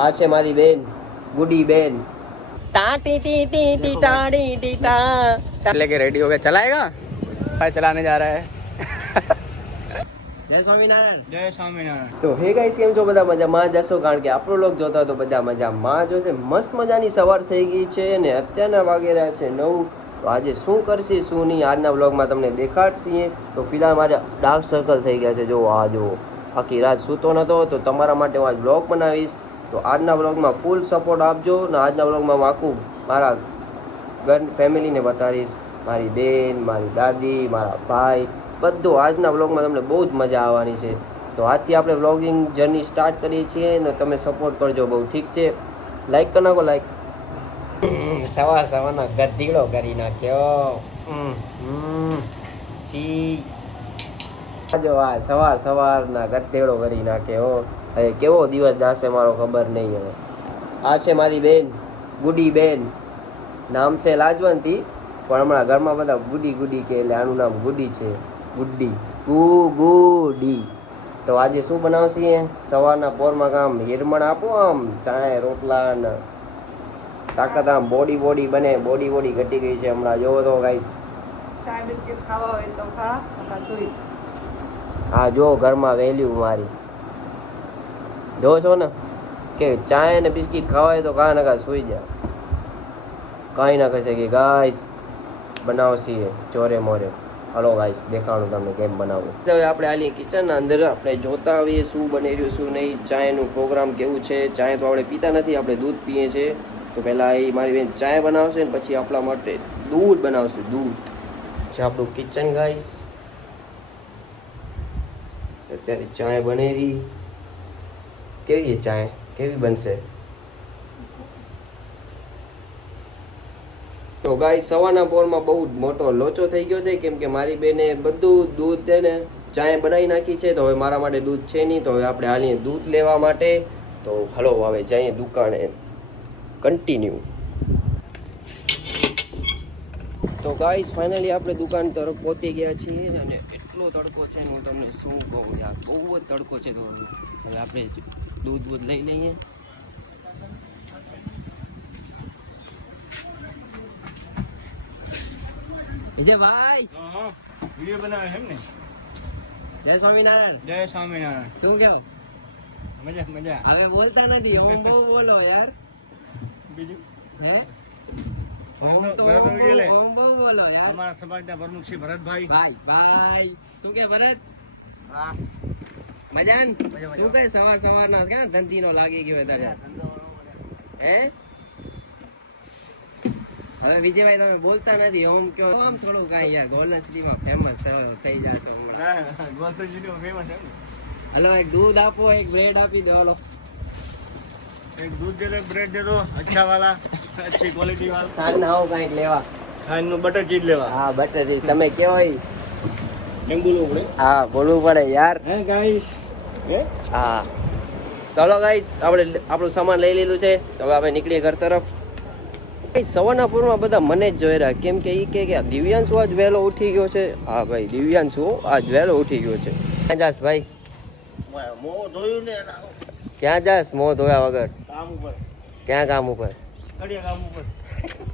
આ છે મારી બેન ગુડી બેન टा टी टी टी टी टा टी टी टा लेके रेडी हो गया चलाएगा भाई चलाने जा रहा है જય સ્વામિનારાયણ जय स्वामीनारायण તો હે ગાઈસ કેમ છો બધા મજામાં જશો કારણ કે આપણો લોક જોતા તો બધા મજામાં જો છે મસ્ત મજાની સવાર થઈ ગઈ છે અને અત્યારના વાગે રહ્યા છે 9 તો આજે શું કરશે શું નહીં આજના વ્લોગમાં તમને દેખાડશીએ તો ફિલહાલ મારે ડાર્ક સર્કલ થઈ ગયા છે જો આ જો આખી રાત સૂતો નહોતો તો તમારા માટે હું આજ વ્લોગ બનાવીશ તો આજના વ્લોગમાં ફૂલ સપોર્ટ આપજો અને આજના વ્લોગમાં હું આખું મારા ઘર ફેમિલીને બતાવીશ મારી બેન મારી દાદી મારા ભાઈ બધું આજના વ્લોગમાં તમને બહુ જ મજા આવવાની છે તો આજથી આપણે વ્લોગિંગ જર્ની સ્ટાર્ટ કરીએ છીએ અને તમે સપોર્ટ કરજો બહુ ઠીક છે લાઈક કરી નાખો લાઈક સવાર સવારના ગધીડો કરી નાખ્યો જો આ સવાર સવારના ગધેડો કરી નાખ્યો હવે કેવો દિવસ જશે મારો ખબર નહીં હવે આ છે મારી બેન ગુડી બેન નામ છે લાજવંતી પણ હમણાં ઘરમાં બધા ગુડી ગુડી કે એટલે આનું નામ ગુડી છે ગુડી ગુડી તો આજે શું બનાવશે સવારના પોરમાં કામ હિરમણ આપો આમ ચાય રોટલા ને તાકાત આમ બોડી બને બોડી ઘટી ગઈ છે હમણાં જોવો તો ગાઈસ ચાય બિસ્કિટ ખાવા હોય તો ખા અથવા સુઈ હા જો ઘરમાં વેલ્યુ મારી જો છો ને કે ચાય ને બિસ્કિટ ખાવા હોય તો કા નકા સુઈ જા કાંઈ ના કરી શકે ગાઈસ બનાવશે ચોરે મોરે હલો ગાઈસ દેખાડું તમને કેમ બનાવવું હવે આપણે આલી કિચનના અંદર આપણે જોતા આવીએ શું બની રહ્યું શું નહીં ચાયનું પ્રોગ્રામ કેવું છે ચાય તો આપણે પીતા નથી આપણે દૂધ પીએ છીએ તો પહેલાં એ મારી બેન ચાય બનાવશે ને પછી આપણા માટે દૂધ બનાવશે દૂધ છે આપણું કિચન ગાઈસ અત્યારે ચાય બનેરી કેવી છે ચાય કેવી બનશે તો ગાય સવારના પોરમાં બહુ મોટો લોચો થઈ ગયો છે કેમ કે મારી બેને બધું દૂધ છે ને ચાય બનાવી નાખી છે તો હવે મારા માટે દૂધ છે નહીં તો હવે આપણે હાલીએ દૂધ લેવા માટે તો હલો હવે જઈએ દુકાને કન્ટિન્યુ તો ગાઈસ ફાઇનલી આપણે દુકાન તરફ પહોંચી ગયા છીએ અને એટલો તડકો છે ને હું તમને શું કહું યાર બહુ જ તડકો છે તો હવે આપણે દૂધ લઈ લઈએ વિજયભાઈ વિડિયો બનાવે છે ને જય સ્વામિનારાયણ જય સ્વામિનારાયણ શું કહો મજા હવે બોલતા નથી ઓમ બહુ બોલો યાર બીજું હે ઓમ તો ઓમ બહુ બોલો યાર અમારા સમાજના પ્રમુખ શ્રી ભરતભાઈ ભાઈ શું કે ભરત વાહ મજાન શું કહે સવારના કે ધંધીનો લાગી ગયો તને હે હવે વિજયભાઈ તમે બોલતા નથી ઓમ કયો આમ થોડું કાંઈ યાર ગોલ્ડન સિટીમાં ફેમસ થઈ જશે હલો એક દૂધ આપો એક બ્રેડ આપી દો હલો एक दूध दे दो ब्रेड दे दो अच्छा वाला अच्छी क्वालिटी वाला સાંજ ના આવો કાંઈક લેવા खान નું બટર ચીઝ લેવા હા બટર ચીઝ તમે કેવો એમ બોલવું પડે હા બોલવું પડે યાર હે ગાઈસ હે હા ચલો ગાઈસ આપણે આપણું સામાન લઈ લીધું છે તો હવે આપણે નીકળીએ ઘર તરફ સવારના પૂરમાં બધા મને જ જોઈ રહ્યા કેમ કે એ કે દિવ્યાંશુ આજ વહેલો ઉઠી ગયો છે હા ભાઈ દિવ્યાંશુ આજ વહેલો ઉઠી ગયો છે ક્યાં જાસ ભાઈ મોં ધોયું ને ક્યાં જાસ મોં ધોયા વગર કામ ઉપર ક્યાં કામ ઉપર કડિયા કામ ઉપર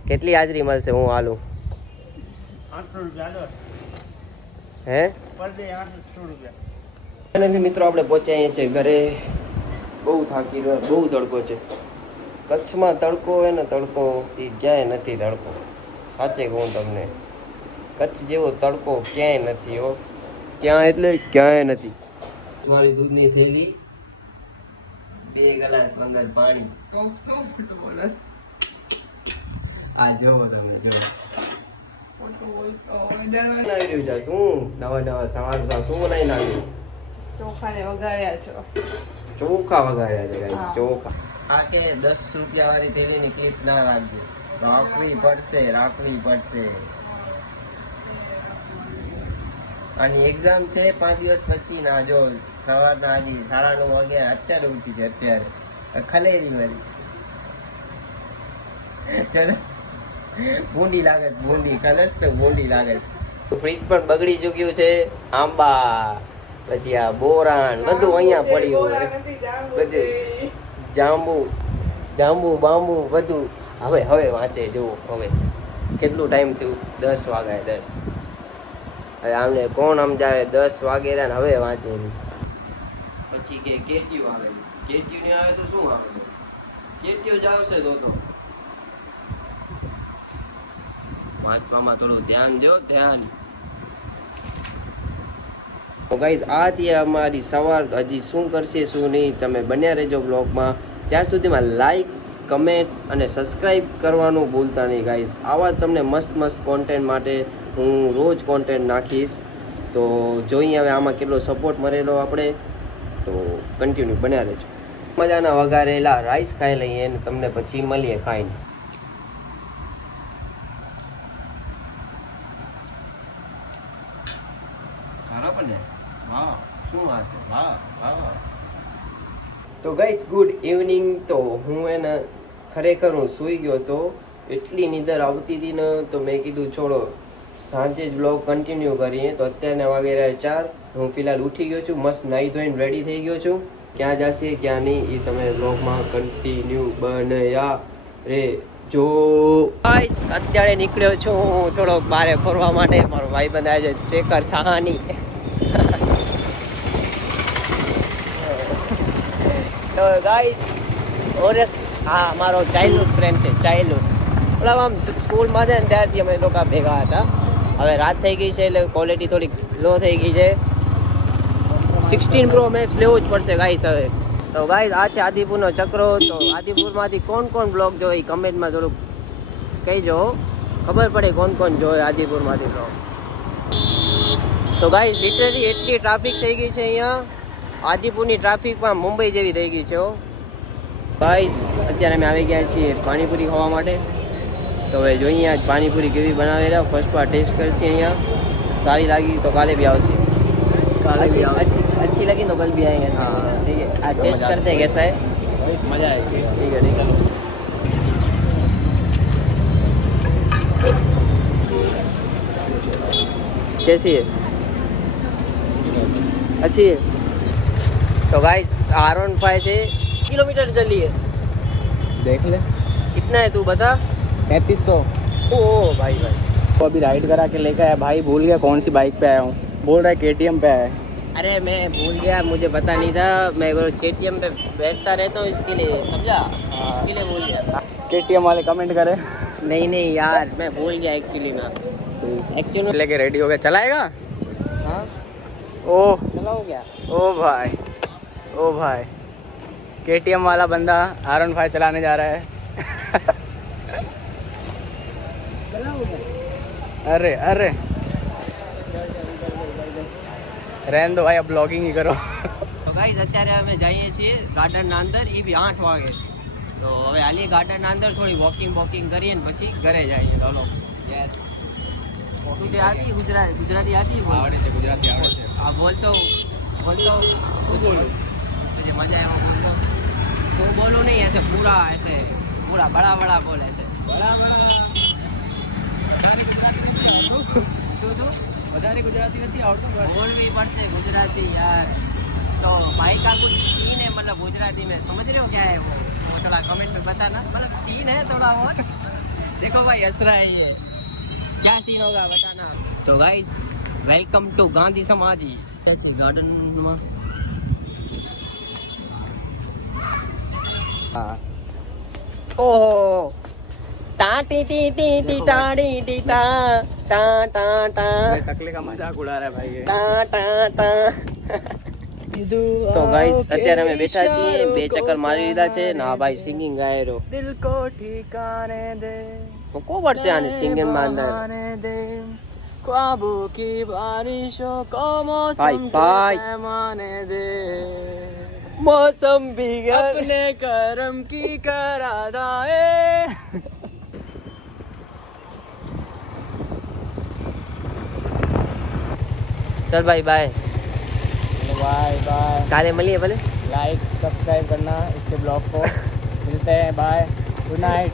કેટલી હાજરી મળશે હું હાલું 800 રૂપિયા હે પર ડે 800 રૂપિયા અને મિત્રો આપણે પહોંચ્યા છીએ ઘરે બહુ થાકી રહ્યો બહુ તડકો છે કચ્છમાં તડકો હોય ને તડકો એ ક્યાંય નથી તડકો સાચે કહું તમને કચ્છ જેવો તડકો ક્યાંય નથી હો ક્યાં એટલે ક્યાંય નથી મારી દૂધની થેલી 2 ગ્લાસ અંદર પાણી આ જોવો તમે જો બનાવી રહ્યું છે શું નવા સવાર શું બનાવી નાખ્યું ચોખાને વઘાર્યા છો ચોખા વગાડ્યા છે ગાઈસ ચોખા આ કે 10 રૂપિયા વાળી થેલીની ક્લિપ ના રાખજો રાખવી પડશે આની એક્ઝામ છે 5 દિવસ પછી ના જો સવારના આજે 9:30 વાગે અત્યારે ઉઠી છે અત્યારે ખલેરી મારી બૂંદી લાગે બૂંદી ખલસ તો બૂંદી લાગે ફ્રીજ પણ બગડી ચૂક્યું છે આંબા પછી આ બોરાન બધું અહીંયા પડ્યું પછી જાંબુ બાંબુ બધું હવે વાંચે જુઓ. હવે કેટલું ટાઈમ થયું? 10 વાગ્યા 10. હવે આમને કોણ સમજાવે? 10 વાગેરા ને હવે વાંચે નહીં. પછી કે કેટીયુ આવે. કેટીયુ નહીં આવે તો શું આવશે? કેટીયુ જ આવશે તો વાંચવામાં થોડું ધ્યાન દો, ધ્યાન. ગાઈઝ આ હતી અમારી સવાર. હજી શું કરશે શું નહીં તમે બન્યા રહેજો બ્લોગમાં. ત્યાર સુધીમાં લાઈક, કમેન્ટ અને સબસ્ક્રાઈબ કરવાનું ભૂલતા નહીં ગાઈઝ. આવા તમને મસ્ત કોન્ટેન્ટ માટે હું રોજ કોન્ટેન્ટ નાખીશ. તો જોઈએ હવે આમાં કેટલો સપોર્ટ મળેલો આપણે. તો કન્ટિન્યુ બન્યા રહેજો. મજાના વઘારેલા રાઈસ ખાઈ લઈએ અને તમને પછી મળીએ ખાઈને. સારા બને. હા શું વાત છે. હા તો ગાઈસ ગુડ ઇવનિંગ. તો હું એને ખરેખર હું સૂઈ ગયો તો એટલી નીંદર આવતી હતી ને તો મેં કીધું છોડો સાંજે જ બ્લોગ કન્ટિન્યુ કરીએ. તો અત્યારના વાગે 4. હું ફિલહાલ ઉઠી ગયો છું, મસ્ત નાહી ધોઈને રેડી થઈ ગયો છું. ક્યાં જશે ક્યાં નહીં એ તમે બ્લોગમાં કન્ટિન્યુ બન્યા રે જો. ગાઈસ અત્યારે નીકળ્યો છું હું થોડોક બહાર ફરવા માટે. મારો ભાઈબંધ આવ્યો છે શેખર સાહાની. તો ગાઈસ ઓરેક્સ હા મારો ચાઇલ્ડહુડ ફ્રેન્ડ છે. ચાઇલ્ડહુડ મતલબ આમ સ્કૂલમાં છે ને ત્યારથી અમે લોકો ભેગા હતા. હવે રાત થઈ ગઈ છે એટલે ક્વોલિટી થોડીક લો થઈ ગઈ છે. 16 Pro Max લેવું જ પડશે ગાઈસ હવે. તો ગાઈસ આ છે આદિપુરનો ચક્રો. તો આદિપુરમાંથી કોણ બ્લોગ જોવે કમેન્ટમાં થોડુંક કહીજો, ખબર પડે કોણ જોવે આદિપુરમાંથી બ્લોગ. તો ગાઈસ લિટરલી એટલી ટ્રાફિક થઈ ગઈ છે અહીંયા. આદિપુરની ટ્રાફિકમાં મુંબઈ જેવી થઈ ગઈ છે. ગાઈસ અત્યારે અમે આવી ગયા છીએ પાણીપુરી ખાવા માટે. તો હવે જોઈએ આજ પાણીપુરી કેવી બનાવેલા. ફર્સ્ટ વાર ટેસ્ટ કરશે અહીંયા. સારી લાગી તો કાલે બી આવશે. अच्छी लगी तो कल भी आएंगे. हाँ ठीक है, आज टेस्ट करते हैं कैसा है. मज़ा आएगी. ठीक है कैसी है? अच्छी है. तो गाइस R15 से किलोमीटर चली है. देख ले कितना है तू बता. 3500. ओ भाई तो अभी राइड करा के लेकर आया भाई. भूल गया कौन सी बाइक पे आया हूँ. बोल रहा है KTM पे आया है. अरे मैं भूल गया, मुझे पता नहीं था. मैं KTM पे बैठता रहता हूँ इसके लिए, समझा. इसके लिए भूल गया. KTM वाले कमेंट करे. नहीं यार मैं भूल गया एक्चुअली में. एक्चुअली लेके रेडी हो गया. चलाएगा. हाँ ओह चलाओ क्या. ओ भाई KTM वाला बंदा R15 चलाने जा रहा है. चलाओ क्या. अरे रहने दो भाई, अब ब्लॉगिंग ही करो. તો ગાઈઝ અત્યારે અમે જઈએ છીએ ગાર્ડનના અંદર. એ બી 8 વાગે. તો હવે હાલી ગાર્ડનના અંદર થોડી વોકિંગ કરીએ ને પછી ઘરે જઈએ. ચાલો. યસ. तुझे आती गुजराती आती है. आवड़े છે ગુજરાતી આવડે છે. आप बोलते हो मुझे मजा है. बोलते सो बोलो नहीं ऐसे पूरा बड़ा बोल ऐसे. વધારે ગુજરાતી નથી આવડતું. बोलनी पड़से गुजराती यार. तो भाई का कुछ सीन है मतलब गुजराती में, समझ रहे हो क्या है वो थोड़ा कमेंट में बताना. मतलब सीन है थोड़ा बहुत. देखो भाई हंस रहा है ये. क्या सीन होगा बताना. तो गाइस वेलकम टू गांधी समाजी. गार्डन में ओहो टा टी टी टी टी टा टी टी टा टा टा टा. टकले का मजाक उड़ा रहा है भाई ये. ટા ટા ટા. તો ગાઈસ અત્યારે અમે બેઠા છીએ, 2 ચક્કર મારી લીધા છે ને આ ભાઈ સિંગિંગ ગાય રહ્યો. દિલ કો ઠિકાને દે કો પડશે આને સિંગિંગ માં અંદર. दे ख्वाबों की बारिशों को मौसम भाई पैमाने दे मौसम बिगड़ अपने करम की करा दाए. चल भाई बाय बाय बाय. काले मिलिए भले. लाइक सब्सक्राइब करना इसके ब्लॉग को. मिलते हैं. बाय. Good night.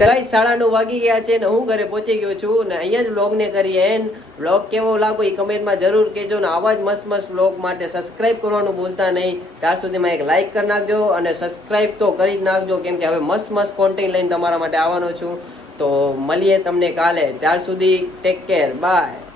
ગાઈસ 9:30 વાગી ગયા છે ને હું ઘરે પહોંચી ગયો છું ને અહીંયા જ વ્લોગને કરીએ એન્ડ વ્લોગ કેવો લાગો એ કમેન્ટમાં જરૂર કહેજો ને આવા જ મસ્ત મસ્ત વ્લોગ માટે સબસ્ક્રાઇબ કરવાનું ભૂલતા નહીં. ત્યાં સુધીમાં એક લાઇક કરી નાખજો અને સબસ્ક્રાઇબ તો કરી જ નાખજો કેમ કે હવે મસ્ત મસ્ત કોન્ટેન્ટ લઈને તમારા માટે આવવાનો છું. તો મળીએ તમને કાલે. ત્યાર સુધી ટેક કેર, બાય.